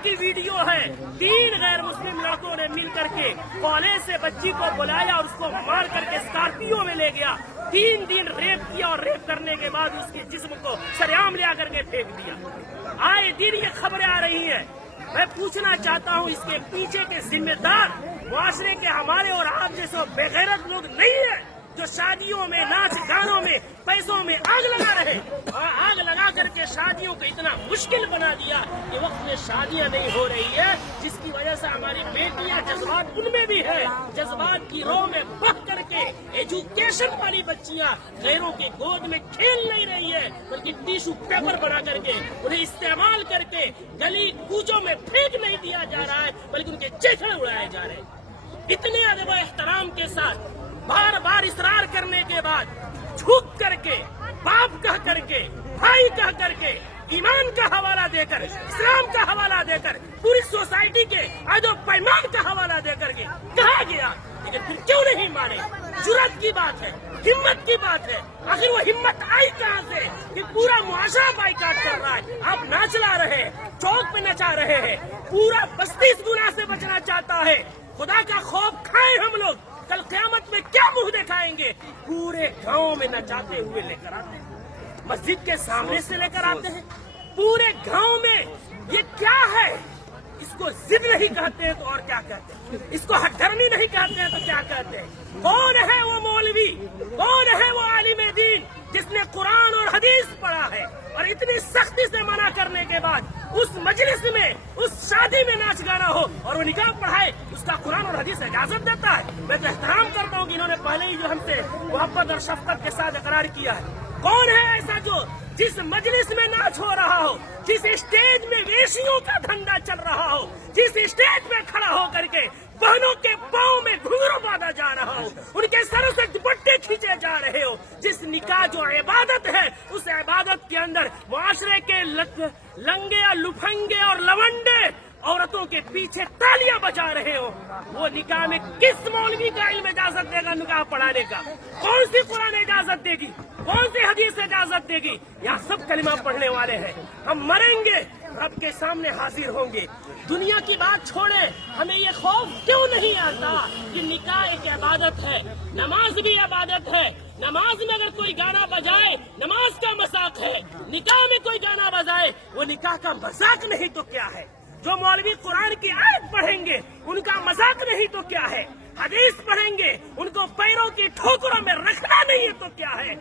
की वीडियो है। 3 गैर मुस्लिम लड़कों ने मिल करके कॉलेज से बच्ची को बुलाया और उसको मार करके स्कॉर्पियो में ले गया। 3 दिन रेप किया और रेप करने के बाद उसके जिस्म को सरेआम ले करके फेंक दिया। आए दिन ये खबरें आ रही हैं। मैं पूछना चाहता हूँ, इसके पीछे के जिम्मेदार मुआशरे के हमारे और आप जैसे बेगैरत लोग नहीं है जो शादियों में, नाच गानों में, पैसों में आग लगा रहे और आग लगा करके शादियों को इतना मुश्किल बना दिया कि वक्त में शादियां नहीं हो रही है, जिसकी वजह से हमारी बेटियां, जज्बात उनमें भी है, जज्बात की रो में बह करके एजुकेशन वाली बच्चियां गैरों के गोद में खेल नहीं रही है, बल्कि टिश्यू पेपर बना करके उन्हें इस्तेमाल करके गली कूचों में फेंक नहीं दिया जा रहा है, बल्कि उनके चेहरे उड़ाए जा रहे हैं। इतने अदब एहतराम के साथ बार बार इसरार करने के बाद झुक करके, बाप कह करके, भाई कह करके, ईमान का हवाला देकर, इस्लाम का हवाला देकर, पूरी सोसाइटी के आदो पैमान का हवाला देकर के कहा गया, लेकिन फिर क्यों नहीं माने? जुर्रत की बात है, हिम्मत की बात है। आखिर वो हिम्मत आई कहाँ से कि पूरा मुआशरा बाइकाट कर रहा है? आप नाच ला रहे हैं, चौक पे नचा रहे हैं, पूरा बस्ती इस गुनाह से बचना चाहता है। खुदा का खौफ खाए हम लोग, कल क़यामत में क्या मुंह दिखाएंगे? पूरे गांव में नचाते हुए लेकर आते हैं, मस्जिद के सामने से लेकर आते हैं, पूरे गांव में। ये क्या है? इसको जिद नहीं कहते हैं तो और क्या कहते हैं? इसको हठधर्मी नहीं कहते हैं तो क्या कहते हैं? कौन है वो मौलवी, कौन है वो आलिम दीन जिसने कुरान और हदीस पढ़ा है और इतनी सख्ती से मना करने के बाद उस मजलिस में, उस शादी में नाच गाना हो और वो निकाह पढ़ाए, उसका कुरान और हदीस इजाजत देता है? मैं तो एहतराम करता हूँ कि इन्होंने पहले ही जो हमसे मोहब्बत और शफकत के साथ इकरार किया है। कौन है ऐसा जो जिस मजलिस में नाच हो रहा हो, जिस स्टेज में वेशियों का धंधा चल रहा हो, जिस स्टेज में खड़ा हो करके बहनों के पाँव में घुंघरू बांधा जा रहा हो, उनके सरों से दुपट्टे खींचे जा रहे हो, जिस निकाह जो इबादत है उस इबादत के अंदर मुआशरे के लंगे और लुफंगे और लवंडे औरतों के पीछे तालियां बजा रहे हो, वो निकाह में किस मौलवी का इल्म इजाजत देगा निकाह पढ़ाने का? कौन सी कुरान इजाजत देगी? कौन सी हदीस इजाजत देगी? यहाँ सब कलिमा पढ़ने वाले हैं। हम मरेंगे, रब के सामने हाजिर होंगे। दुनिया की बात छोड़े, हमें ये खौफ क्यों नहीं आता कि निकाह एक इबादत है, नमाज भी इबादत है। नमाज में अगर कोई गाना बजाए, नमाज का मजाक है। निकाह में कोई गाना बजाए, वो निकाह का मजाक नहीं तो क्या है? जो मौलवी कुरान की आयत पढ़ेंगे उनका मजाक नहीं तो क्या है? हदीस पढ़ेंगे उनको पैरों की ठोकरों में रखना नहीं है तो क्या है?